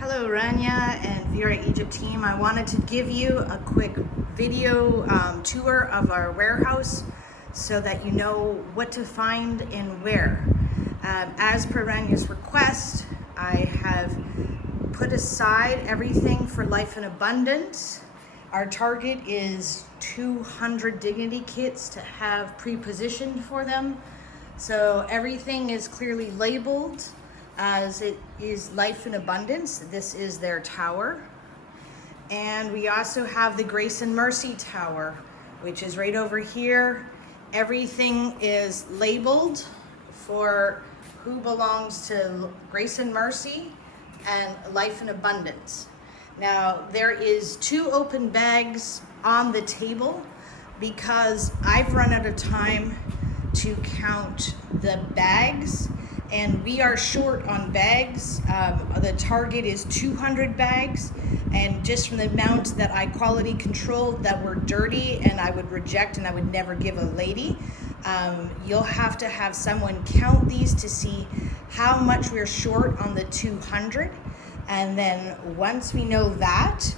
Hello Rania and Vera Egypt team. I wanted to give you a quick video tour of our warehouse so that you know what to find and where. As per Rania's request, I have put aside everything for Life in Abundance. Our target is 200 Dignity kits to have pre-positioned for them. So everything is clearly labeled as it is Life in Abundance. This is their tower. And we also have the Grace and Mercy Tower, which is right over here. Everything is labeled for who belongs to Grace and Mercy and Life in Abundance. Now, there is 2 open bags on the table because I've run out of time to count the bags, and we are short on bags. The target is 200 bags, and just from the amount that I quality controlled that were dirty and I would reject and I would never give a lady, you'll have to have someone count these to see how much we're short on the 200. And then once we know that,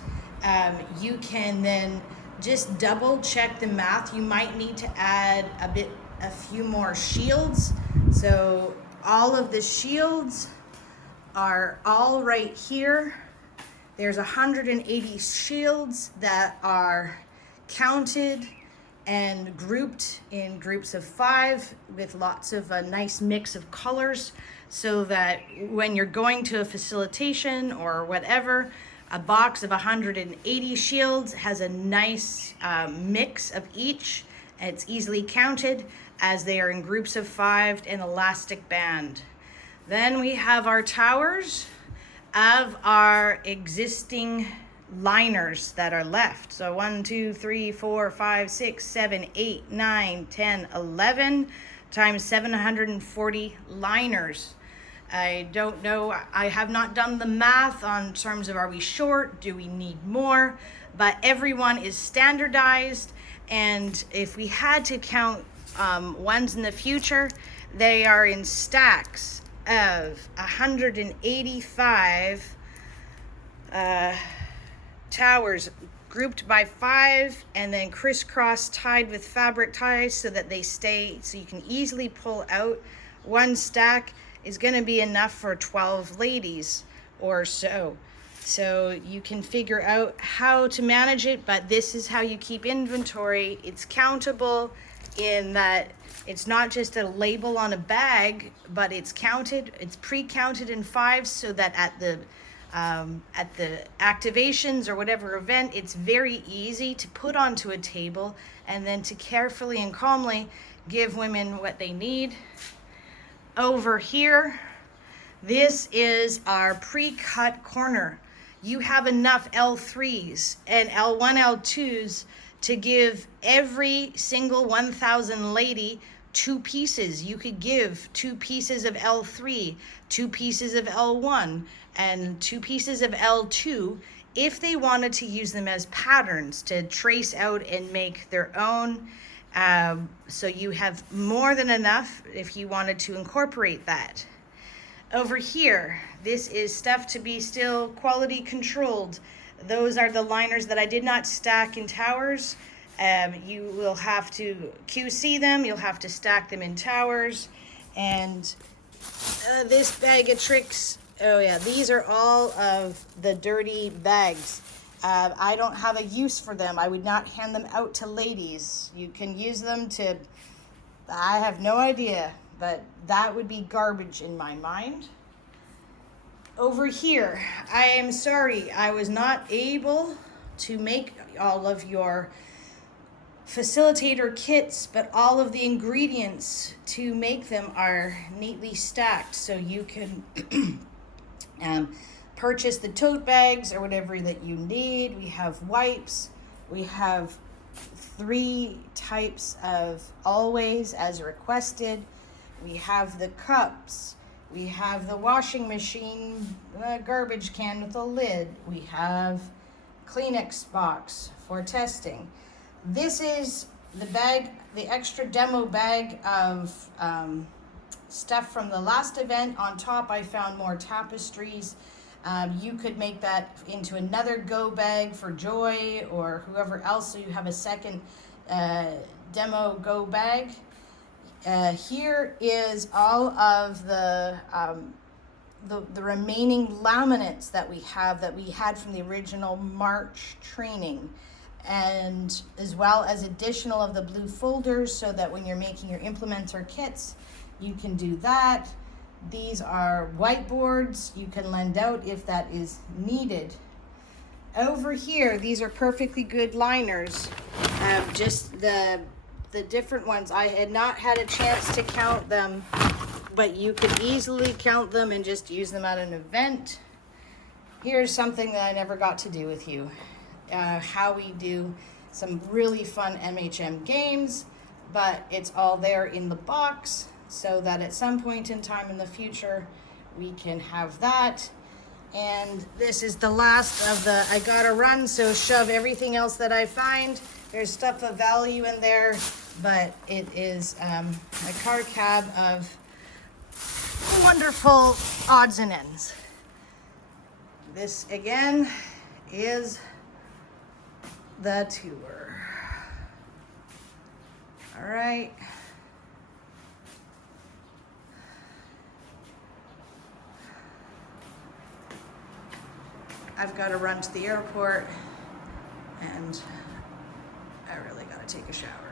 you can then just double check the math. You might need to add a few more shields. So all of the shields are all right here. There's 180 shields that are counted and grouped in groups of 5 with lots of a nice mix of colors, so that when you're going to a facilitation or whatever, a box of 180 shields has a nice mix of each. It's easily counted as they are in groups of 5 and elastic band. Then we have our towers of our existing liners that are left. So 1, 2, 3, 4, 5, 6, 7, 8, 9, 10, 11 times 740 liners. I don't know, I have not done the math on terms of are we short, do we need more, but everyone is standardized. And if we had to count ones in the future, they are in stacks of 185 towers grouped by 5 and then crisscross tied with fabric ties so that they stay, so you can easily pull out. One stack is going to be enough for 12 ladies or so. So you can figure out how to manage it, but this is how you keep inventory. It's countable in that it's not just a label on a bag, but it's counted, it's pre-counted in 5 so that at the activations or whatever event, it's very easy to put onto a table and then to carefully and calmly give women what they need. Over here, this is our pre-cut corner. You have enough L3s and L1, L2s to give every single 1,000 lady 2 pieces. You could give 2 pieces of L3, 2 pieces of L1, and 2 pieces of L2 if they wanted to use them as patterns to trace out and make their own. So you have more than enough if you wanted to incorporate that. Over here, this is stuff to be still quality controlled. Those are the liners that I did not stack in towers. You will have to QC them, you'll have to stack them in towers. And this bag of tricks, oh yeah, these are all of the dirty bags. I don't have a use for them. I would not hand them out to ladies. You can use them to, I have no idea, but that would be garbage in my mind. Over here, I am sorry, I was not able to make all of your facilitator kits, but all of the ingredients to make them are neatly stacked, so you can purchase the tote bags or whatever that you need. We have wipes, we have 3 types of always as requested, we have the cups, we have the washing machine garbage can with a lid, we have Kleenex box for testing. This is the bag, the extra demo bag of stuff from the last event. On top I found more tapestries You could make that into another go bag for Joy or whoever else, so you have a second demo go bag. Here is all of the remaining laminates that we had from the original March training, and as well as additional of the blue folders, so that when you're making your implementer kits, you can do that. These are whiteboards you can lend out if that is needed. Over here, these are perfectly good liners. Just the different ones. I had not had a chance to count them, but you could easily count them and just use them at an event. Here's something that I never got to do with you. How we do some really fun MHM games, but it's all there in the box, so that at some point in time in the future, we can have that. And this is the last of the I gotta run, so shove everything else that I find. There's stuff of value in there, but it is a card cab of wonderful odds and ends. This again is the tour. All right. I've got to run to the airport, and I really got to take a shower.